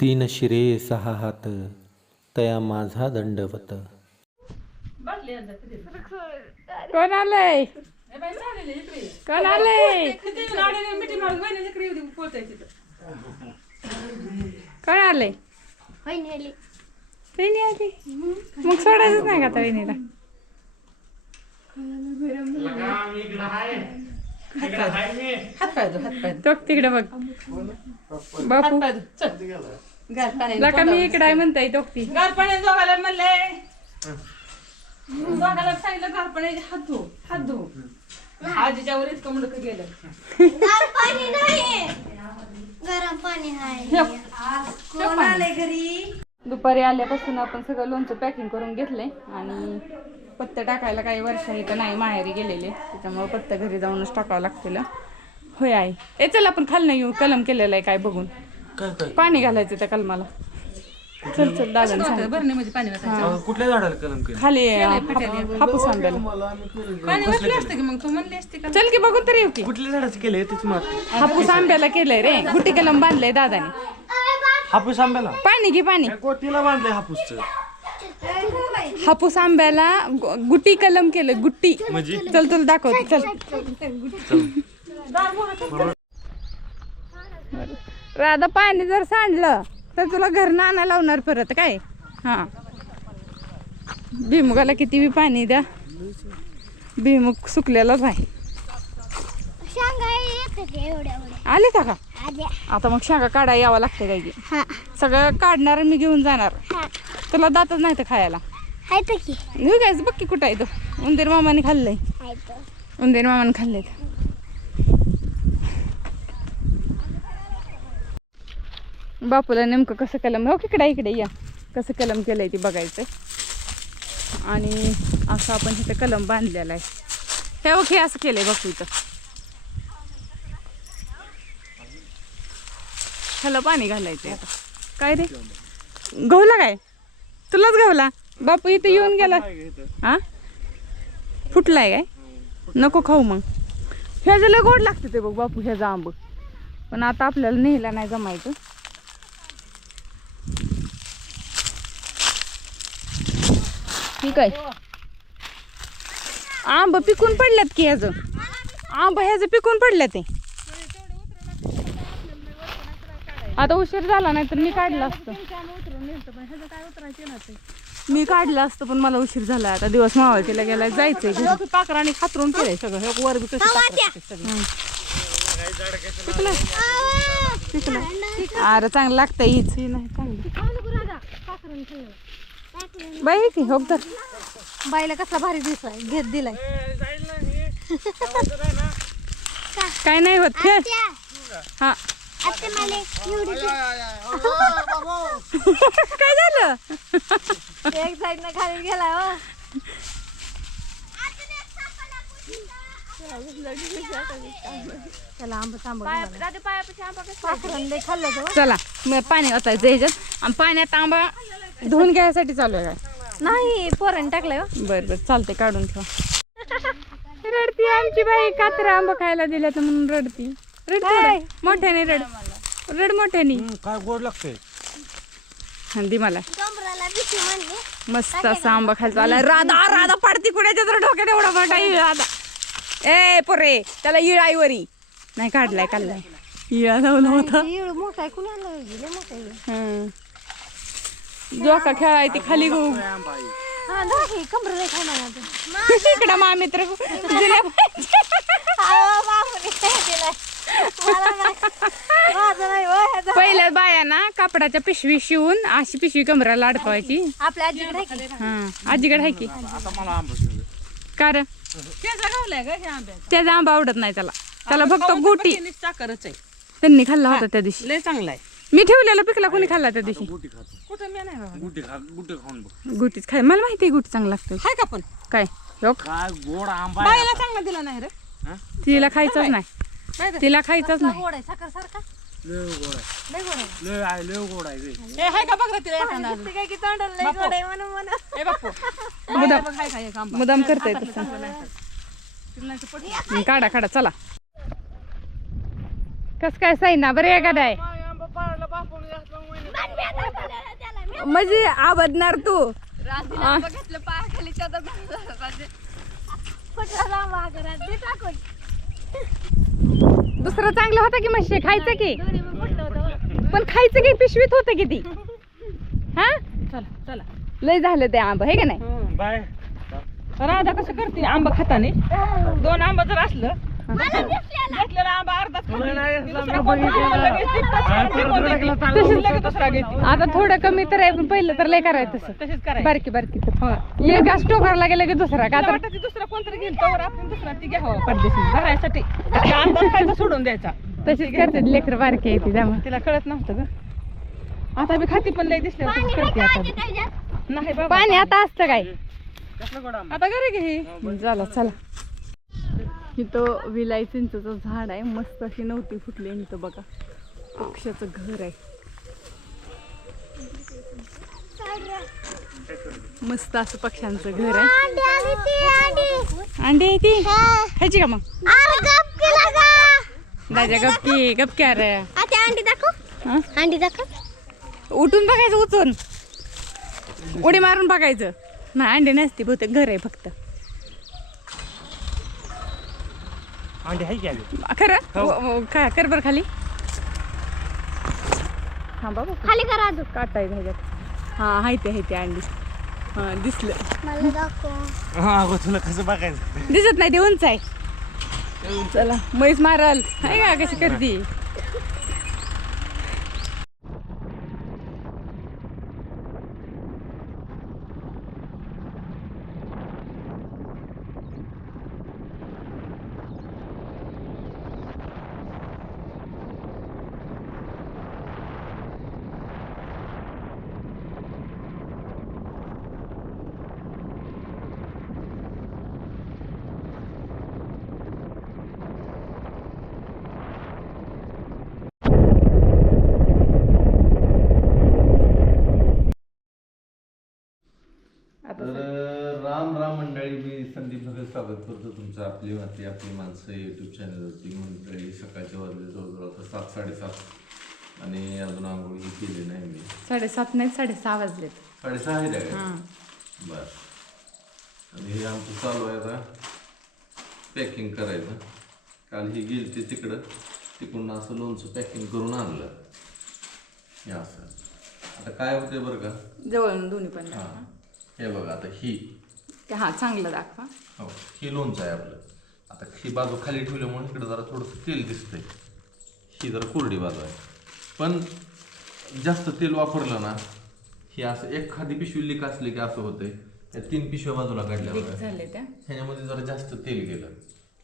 तीन शिरे सहा हात तया माझा दंडवत. कोण आलंय कोण आलंय कोण आलंय वहिनी आली मग सोडायचंच नाही का आता वहिनीला. तो तिकडे बघ बापू लका मी इकडे आहे म्हणताय तो ती गार पाण्यात दोघाला म्हणले दोघाला सांगितलं गार पाण्याचे हात धु आजीच्या वर इतकं मुडकं गेलं. पाणी नाही गरम पाणी आहे. कोण आले घरी? दुपारी आल्यापासून आपण सगळं लोणचं पॅकिंग करून घेतलंय आणि पत्ते टाकायला काही वर्ष इथं नाही माहेरी गेलेले त्याच्यामुळे पत्ते घरी जाऊनच टाकावं लागतील. होय आई ए चल आपण खाली येऊ कलम केलेलं आहे काय बघून पाणी घालायचं त्या कलमाला. चल चल दादा भरणीमध्ये पाणी वाचायचं. कुठल्या झाडाला कलम केलं? खाली हापूस आंब्याला पाणी वाचलं असतं की मग तू म्हणली असते का? चल की बघून तरी येऊ की. कुठल्या झाडाचं केलंय त्याची माती? हापूस आंब्याला केलंय रे गुटी कलम बांधलंय दादाने. हापूस आंब्याला पाणी घे पाणी. कोटीला बांधलंय हापूसचं. हापूस आंब्याला गुटी कलम केलं गुट्टी. म्हणजे चल चल दाखवते चल. राधा पाणी जर सांडलं तर तुला घरनं आणायला लावणार परत काय. हा भुईमुगाला किती बी पाणी द्या भुईमुग सुकलेलाच आहे. शेंगा येतात एवढ्या आले का आद्या. आता मग शेंगा काढा यावं लागतं काय की. हा सगळं काढणार आणि मी घेऊन जाणार. हा तुला दातच नाही तर खायला. हाय तर की निघायचं बघ की कुठं आहे तो. उंदीर मामाने खाल्लंय हाय तर. उंदीर मामाने खाल्लंय. बापूला नेमकं कसं कलम हो इकडे इकडे या कसं कलम केलंय ते बघायचंय. आणि असं आपण इथं कलम बांधलेला आहे. हे बघ हे असं केलंय बापू इथं. ह्याला पाणी घालायचंय आता. काय रे गवला काय तुलाच गवला बापू इथं येऊन गेला. हा फुटलाय काय नको खाऊ मग. ह्याचं लय गोड लागतं ते बघ बापू ह्याचं आंब. पण आता आपल्याला नेहला नाही जमायचं. ठीक आहे आंब पिकून पडल्यात की ह्याचं आंब ह्याचं पिकून पडल्यात ते. आता उशीर झाला नाही तर मी काढलं असतं. मी काढलं असतं पण मला उशीर झाला. आता दिवस मावळतीला गेला जायचंय घरी. पाखराने खातरून केलंय सगळं. हे वर बी कसं अरे चांगलं लागतंय हीच ही नाही चांगलं बाई की हो तर बाईला कसला भारी दिसलाय घेत दिलाय. काय नाही होत खेळ. हा आता मला एवढी काय झालं एक साइड ना खाली गेला हो. चला आंबा सांभाळ खाल्लं तो. चला मग पाणी वाचायचं ह्याच्यात आणि पाण्यात आंबा धुवून घ्यायसाठी चालू आहे काय. नाही पोरांनी टाकलंय हो. बरं बरं चालते काढून ठेवा. रडती आमची बाई कात्र आंबा खायला दिला तर म्हणून रडती. रड थोडं. मोठ्याने रड रड मोठ्याने. काय गोड लागतंय. हंदी मला डोंगराला भीती म्हणली. मस्त असा आंबा खायचा आला. राधा राधा पाडती कुणाच्या तर डोक्यात एवढा मोठा इळा आता. ए पोरे त्याला इळाईवरी नाही काढलाय काढलाय इळा लावला होता. एवढं मोठा आहे कुणी आणलं लय मोठा आहे. जोका खेळाय ती खाली गो हा नाही कमर नाही खाणार. इकडं मामित्र पहिल्या बाया ना कापडाच्या पिशवी शिवून अशी पिशवी कमराला अडकवायची. आपल्या आजीकडे आहे की? हा आजीकडे आहे की. कारण त्याचा गावलाय का ह्या आंब्यात? त्याचा आंबा आवडत नाही त्याला. त्याला फक्त गुटी साखरच आहे. त्यांनी खाल्ला होता त्या दिवशी. लय चांगला आहे. मी ठेवलेला पिकला कोणी खाल्ला त्या दिवशी. कुठं मी नाही बाबा. गुटीच खाय मला माहिती आहे गुटी चांगला लागतो. हाय का पण काय काय गोड आंबा बाईला चांगला दिला नाही रे. तिला खायचंच नाही. तिला खायचंच नाही. गोड आहे साखर सारखा लय गोड आहे. लय गोड आहे. लय गोड आहे रे. ए हाय का बघ रे तिला एखादा. ते काय की तोंडाला लय गोड आहे म्हणून म्हणून. ए बापू मुदाम बघ हाय का एक आंबा. मुदाम करता येत काढा काढा चला. कस काय साईना बरं एखादा आहे. आंबा पाळला बापून म्हणजे आवडणार तू घेतलं पायाखाली दुसरं चांगलं होतं की म्हशी खायचं की पण खायचं की पिशवीत होतं की ती हा चला चला लय झालं ते आंब हे का नाही बाय राधा कसं करते आंबा खाताने 2 आंबा जर असलं घेतलेला आंबा अर्धा दुसरा घेते. आता थोडं कमी तर आहे पण पहिलं तर लय करायचं तसं तसेच करायचं बारकी बारकी तर एक घास टोकरला गेलं की दुसरा का मला तर वाटतं ती दुसरा कोणतरी घेईल तर आपण दुसरा ती घ्यावं परदेशी घरासाठी आंबा खायचा सोडून द्यायचा तशीच करते लेकर बारकी येते त्यामुळे तिला कळत नव्हतं ग आता मी खाती पण लय दिसल्यावर तसंच करते आता नाही बाबा पाणी आता असतं काय आता घरी घे चला चला इथं विलाई चिंचचं झाड आहे मस्त अशी नव्हती फुटली इथं बघा पक्ष्याचं घर आहे मस्त असं पक्ष्यांचं घर आहे अंडी आहे ती खायची का मग दादा गपकी गपकी अरे अंडी दाखव हा? अंडी दाखव उठून बघायचं उचून उडी मारून बघायचं नाही अंडी नसती बहुतेक घर आहे फक्त अंडी आहे की खरं कर बरं खाली हा बाबा खाली करा अजून काटा आहे ह्याच्यात हा आहे ते अंडी हा दिसलं मला दाखव हा तुला कसं बघायचं दिसत नाही ते उंच आहे चला म्हैस मारल आहे का कशी करते तर राम राम मंडळी, मी संदीप भगत स्वागत करतो तुमचं आपली माती आपली माणसं यूट्यूब चॅनलवरती. मंडळी सकाळच्या वाजले जवळजवळ आता 7-7:30 आणि अजून आंघोळ ही केली नाही मी. 7:30 नाही 6:30 वाजलेत 6:30 आहे काय? बर. आणि हे आमचं चालू आहे आता पॅकिंग करायचं. काल ही गेली ते तिकडं तिकडून असं लोणचं पॅकिंग करून आणलं हे असं. आता काय होते बरं का, जवळून दोन्ही पण हां हे बघा आता ही हा चांगलं दाखवा. हो ही लोणचं आहे आपलं. आता ही बाजू खाली ठेवल्यामुळे इकडे जरा थोडंसं तेल दिसतंय. ही जरा कोरडी बाजू आहे, पण जास्त तेल वापरलं ना ही असं एखादी पिशवी लीक असली की असं होतंय. त्या 3 पिशव्या बाजूला काढल्यामुळे झाले त्या ह्याच्यामध्ये जरा जास्त तेल गेलं.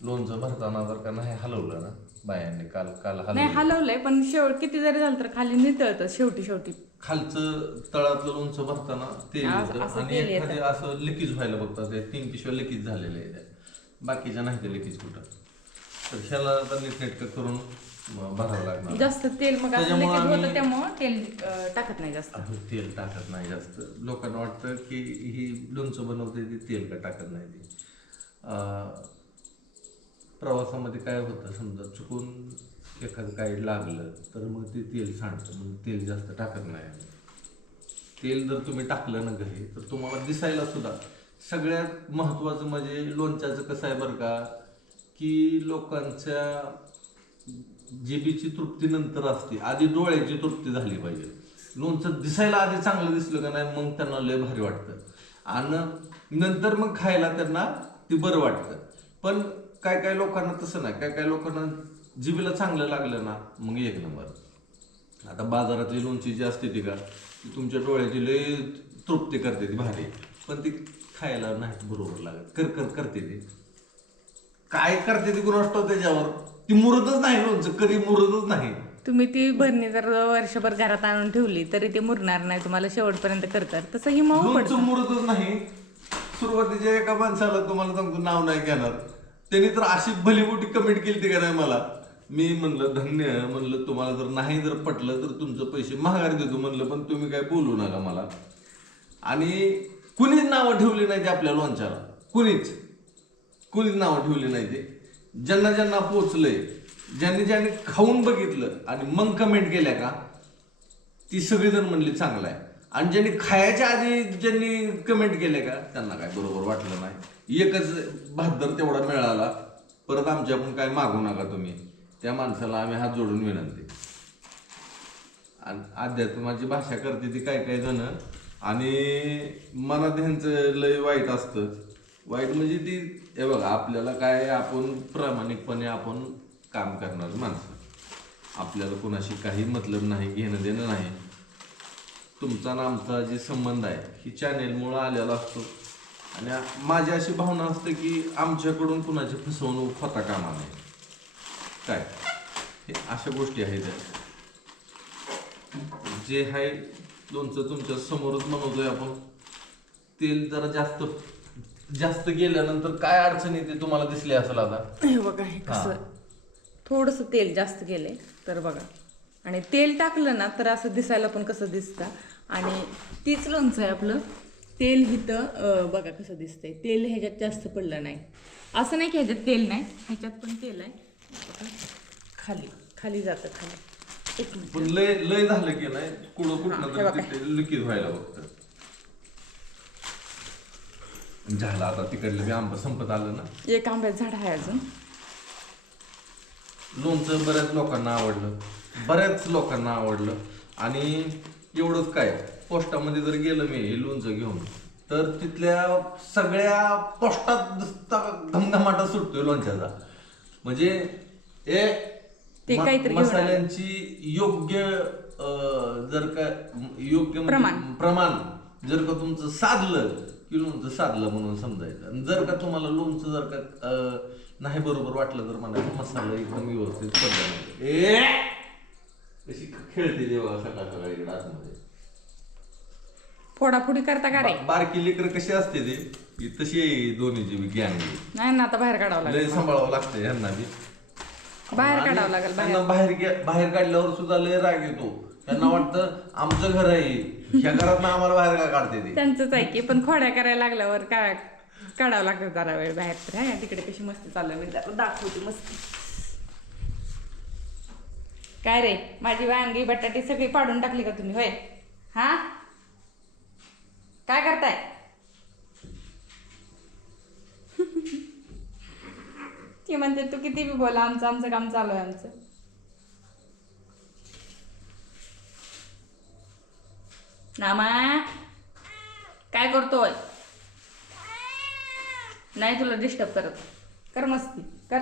लोणचं भरताना जर का नाही हलवलं ना बायांनी काल नाही हलवलं, हलवलंय पण शेवट किती जरी झालं तर खाली नितळतं शेवटी खालचं तळातलं लोणचं भरताना तेल येतं असं आणि तेल एखादे असं लिकीज व्हायला बघतात. ते 3 पिशव्या लिकीज झालेल्या आहेत, बाकीच्या नाही ते लिकीज कुठं. तर ह्याला आता नीटनेटकं करून भरावं लागणार. जास्त तेल मग असं त्याच्यामुळं लगेच होतं आम्ही- त्यामुळं तेल टाकत नाही जास्त. आपण तेल टाकत नाही जास्त. लोकांना वाटतं की ही लोणचं बनवते ती तेल का टाकत नाही ती. प्रवासामध्ये काय होतं, समजा चुकून एखादं काही लागलं तर मग ते तेल सांडतं, मग तेल जास्त टाकत नाही. तेल जर तुम्ही टाकलं ना घरी तर तुम्हाला दिसायला सुद्धा. सगळ्यात महत्त्वाचं म्हणजे लोणच्याचं कसं आहे बरं का, की लोकांच्या जिभेची तृप्ती नंतर असते, आधी डोळ्याची तृप्ती झाली पाहिजे. लोणचं दिसायला आधी चांगलं दिसलं का नाही मग त्यांना लय भारी वाटतं आणि नंतर मग खायला त्यांना ते बरं वाटतं. पण काय काय लोकांना तसं नाही. काय काय लोकांना जिभेला चांगलं लागलं ना मग 1 नंबर. आता बाजारातली लोणची जी असते ती का ती तुमच्या डोळ्याची लय तृप्ती करते ती भारी, पण ती खायला नाही बरोबर लागत. कर करते ती. काय करते ती कुणास ठाऊक, त्याच्यावर ती मुरतच नाही. लोणचं कधी मुरतच नाही. तुम्ही ती भरणी जर वर्षभर घरात आणून ठेवली तरी ते मुरणार नाही, तुम्हाला शेवटपर्यंत करतात. तसं ही मऊ लोणचं पडतं. मुरतच नाही. सुरुवातीच्या एका माणसाला तुम्हाला सांगतो, नाव नाही घेणार, त्यांनी तर अशी भलीमोठी कमेंट केली का नाही मला. मी म्हणलं धन्य, म्हणलं तुम्हाला जर नाही जर पटलं तर तुमचं पैसे महागारी देतो म्हणलं, पण तुम्ही काय बोलू नका मला. आणि कुणीच नावं ठेवली नाही ते आपल्या लोणच्याला. कुणीच नावं ठेवली नाही ते. ज्यांना पोचलंय, ज्यांनी खाऊन बघितलं आणि मग कमेंट केल्या का ती सगळीजण म्हणली चांगलं आहे. आणि ज्यांनी खायच्या आधी ज्यांनी कमेंट केले का त्यांना काय बरोबर वाटलं नाही. एकच भादर तेवढा मिळाला, परत आमच्याकडून काय मागू नका तुम्ही. त्या माणसाला आम्ही हात जोडून विनंती. आणि अध्यात्माची भाषा करते ती काय काय जण, आणि मनात ह्यांचं लय वाईट असतं. वाईट म्हणजे ती हे बघा, आपल्याला काय, आपण प्रामाणिकपणे आपण काम करणार माणसं, आपल्याला कोणाशी काही मतलब नाही, घेणं देणं नाही. तुमचा ना आमचा जे संबंध आहे ही चॅनेलमुळं आलेला असतो. आणि माझी अशी भावना असते की आमच्याकडून कुणाची फसवणूक होता कामा नये. काय हे अशा गोष्टी आहेत. जे आहे लोणचं तुमच्या समोरच बनवतोय आपण. तेल जरा जास्त गेल्यानंतर काय अडचण येते तुम्हाला दिसली असेल आता. हे बघा, हे कसं थोडंसं तेल जास्त गेलंय तर बघा. आणि तेल टाकलं ना तर असं दिसायला पण कसं दिसतं. आणि तीच लोणचं आहे आपलं. तेल इथं बघा कसं दिसतंय. तेल ह्याच्यात जास्त पडलं नाही. असं नाही की ह्याच्यात तेल नाही, ह्याच्यात पण तेल आहे. खाली खाली जातं खाली. एक मिनिट. पण लय झालं की नाही, कुठं तरी लिकेज व्हायला बघतं. झालं आता तिकडलं बी आंबा संपत आलं ना. एक आंब्याचं झाड आहे अजून. लोणचं बऱ्याच लोकांना आवडलं. आणि एवढंच काय, पोस्टामध्ये जर गेलं मी हे लोणचं घेऊन, तर तिथल्या सगळ्या पोस्टात घमघमाटा सुटतोय लोणच्याचा. म्हणजे मसाल्यांची योग्य जर का योग्य प्रमाण जर का तुमचं साधलं की लोणचं साधलं म्हणून समजायचं. आणि जर का तुम्हाला लोणचं जर का नाही बरोबर वाटलं तर म्हणायचं मसाला एकदम व्यवस्थित पडला. कशी खेळते जेव्हा सकाळ सकाळी इकडे आतमध्ये फोडाफोडी करता का रे? बारकी लेकर कशी असते ती तशी दोन्हीची बी गँग नाही ना, आता बाहेर काढावं लागेल. लय सांभाळावं लागतं ह्यांना बी. बाहेर काढावं लागेल. बाहेर काढल्यावर सुद्धा लय राग येतो. त्यांना वाटतं आमचं घर आहे, ह्या घरात आम्हाला बाहेर का काढते ते. त्यांचंच आहे की, पण खोड्या करायला लागल्यावर काय काढावं लागतं जरा वेळ बाहेर. तर आहे तिकडे कशी मस्ती चालू आहे, मी दाखवते मस्ती. काय रे, माझी वांगी बटाटी सगळी पाडून टाकली का तुम्ही? होय, हा काय करताय? ती म्हणते तू किती बी बोला, आमचं काम चालू आहे आमचं. नामा काय करतोय? नाही तुला डिस्टर्ब करत. कर मस्ती कर.